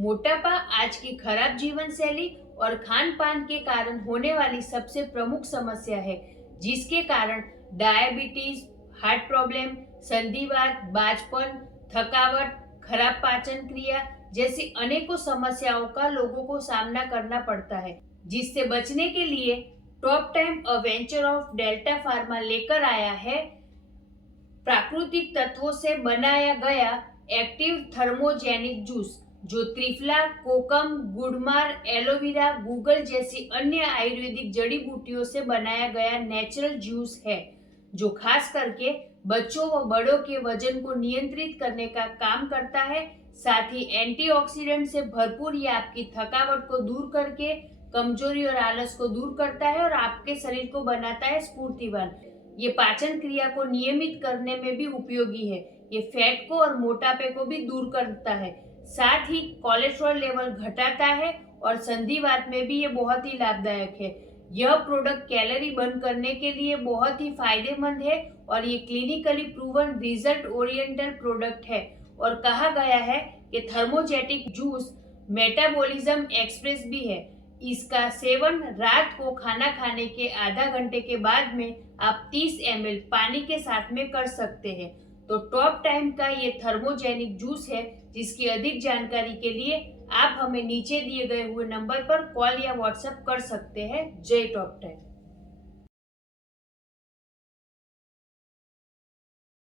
मोटापा आज की खराब जीवन शैली और खान पान के कारण होने वाली सबसे प्रमुख समस्या है, जिसके कारण डायबिटीज, हार्ट प्रॉब्लम, संधिवात, बाजपन, थकावट, खराब पाचन क्रिया जैसी अनेकों समस्याओं का लोगों को सामना करना पड़ता है। जिससे बचने के लिए top time a venture of delta pharma लेकर आया है प्राकृतिक तत्वों से बनाया गया एक्टिव थर्मोजेनिक जूस, जो त्रिफला, कोकम, गुड़मार, एलोवेरा, गूगल जैसी अन्य आयुर्वेदिक जड़ी बूटियों से बनाया गया नेचुरल जूस है, जो खास करके बच्चों व बड़ों के वजन को नियंत्रित करने का काम करता है। साथ ही एंटीऑक्सीडेंट से भरपूर ये आपकी थकावट को दूर करके कमजोरी और आलस को दूर करता है और आपके शरीर को बनाता है स्फूर्तिवान। ये पाचन क्रिया को नियमित करने में भी उपयोगी है। ये फैट को और मोटापे को भी दूर करता है। साथ ही कोलेस्ट्रॉल लेवल घटाता है और संधिवात में भी ये बहुत ही लाभदायक है। यह प्रोडक्ट कैलोरी बर्न करने के लिए बहुत ही फायदेमंद है और ये clinically proven result oriented product है और कहा गया है कि थर्मोजेटिक जूस मेटाबॉलिज्म एक्सप्रेस भी है। इसका सेवन रात को खाना खाने के आधा घंटे के बाद में आप 30 ml पानी के साथ में कर सकते हैं। तो टॉप टाइम का ये थर्मोजेनिक जूस है, जिसकी अधिक जानकारी के लिए आप हमें नीचे दिए गए हुए नंबर पर कॉल या व्हाट्सएप कर सकते हैं। जय टॉप टाइम।